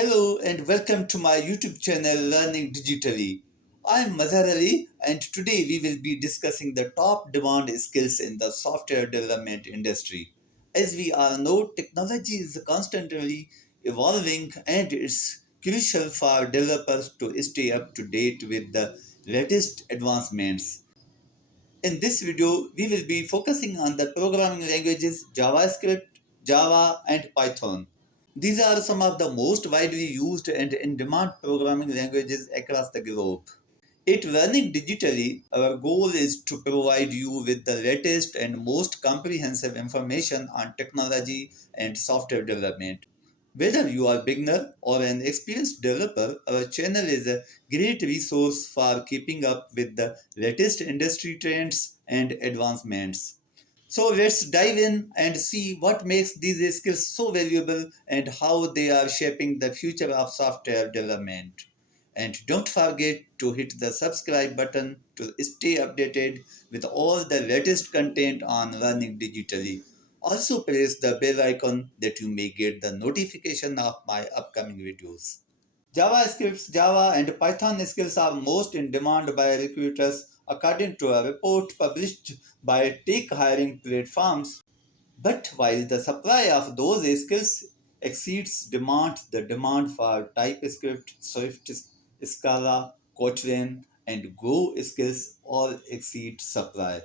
Hello and welcome to my YouTube channel Learning Digitally. I'm Mazhar Ali and today we will be discussing the top demand skills in the software development industry. As we all know, technology is constantly evolving and it's crucial for developers to stay up to date with the latest advancements. In this video, we will be focusing on the programming languages JavaScript, Java, and Python. These are some of the most widely used and in-demand programming languages across the globe. At Learning Digitally, our goal is to provide you with the latest and most comprehensive information on technology and software development. Whether you are a beginner or an experienced developer, our channel is a great resource for keeping up with the latest industry trends and advancements. So let's dive in and see what makes these skills so valuable and how they are shaping the future of software development. And don't forget to hit the subscribe button to stay updated with all the latest content on Learning Digitally. Also press the bell icon that you may get the notification of my upcoming videos. JavaScript, Java, and Python skills are most in demand by recruiters, according to a report published by tech hiring platforms. But while the supply of those skills exceeds demand, the demand for TypeScript, Swift, Scala, Kotlin, and Go skills all exceed supply.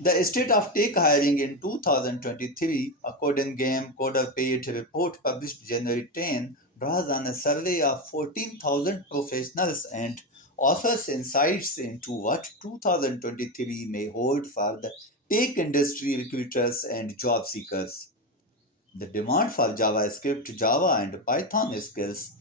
The state of tech hiring in 2023, according Game Coder Paid report published January 10, draws on a survey of 14,000 professionals and offers insights into what 2023 may hold for the tech industry recruiters and job seekers. The demand for JavaScript, Java, and Python skills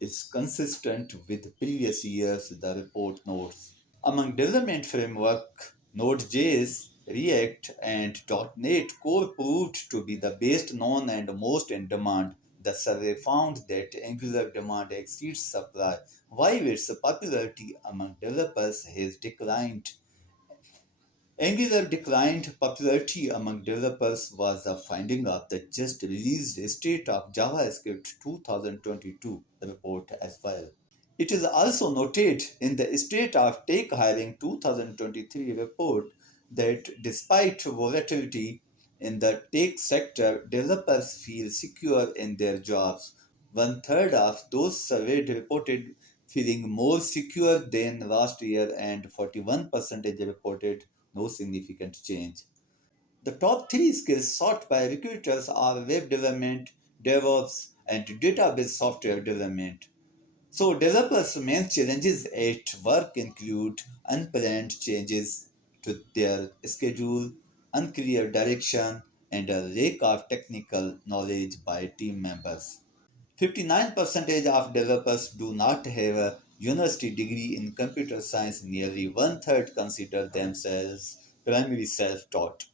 is consistent with previous years, the report notes. Among development framework, Node.js, React, and .NET Core proved to be the best known and most in demand. The survey found that Angular demand exceeds supply, while its popularity among developers has declined. Angular declined popularity among developers was a finding of the just released State of JavaScript 2022 report as well. It is also noted in the State of Tech Hiring 2023 report that despite volatility in the tech sector, developers feel secure in their jobs. One third of those surveyed reported feeling more secure than last year, and 41% reported no significant change. The top three skills sought by recruiters are web development, DevOps, and database software development. So, developers' main challenges at work include unplanned changes to their schedule, unclear direction, and a lack of technical knowledge by team members. 59% of developers do not have a university degree in computer science. Nearly one third consider themselves primarily self taught.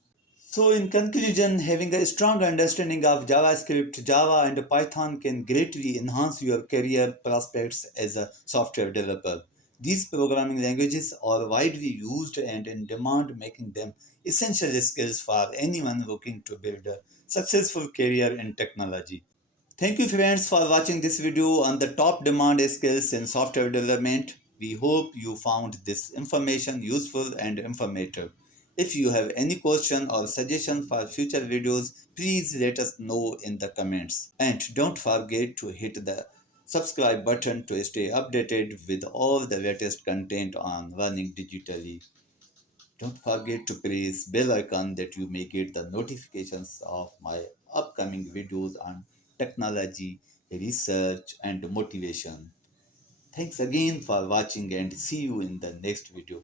So, in conclusion, having a strong understanding of JavaScript, Java, and Python can greatly enhance your career prospects as a software developer. These programming languages are widely used and in demand, making them essential skills for anyone looking to build a successful career in technology. Thank you, friends, for watching this video on the top demand skills in software development. We hope you found this information useful and informative. If you have any question or suggestion for future videos, please let us know in the comments. And don't forget to hit the subscribe button to stay updated with all the latest content on Learning Digitally. Don't forget to press bell icon that you may get the notifications of my upcoming videos on technology, research, and motivation. Thanks again for watching and see you in the next video.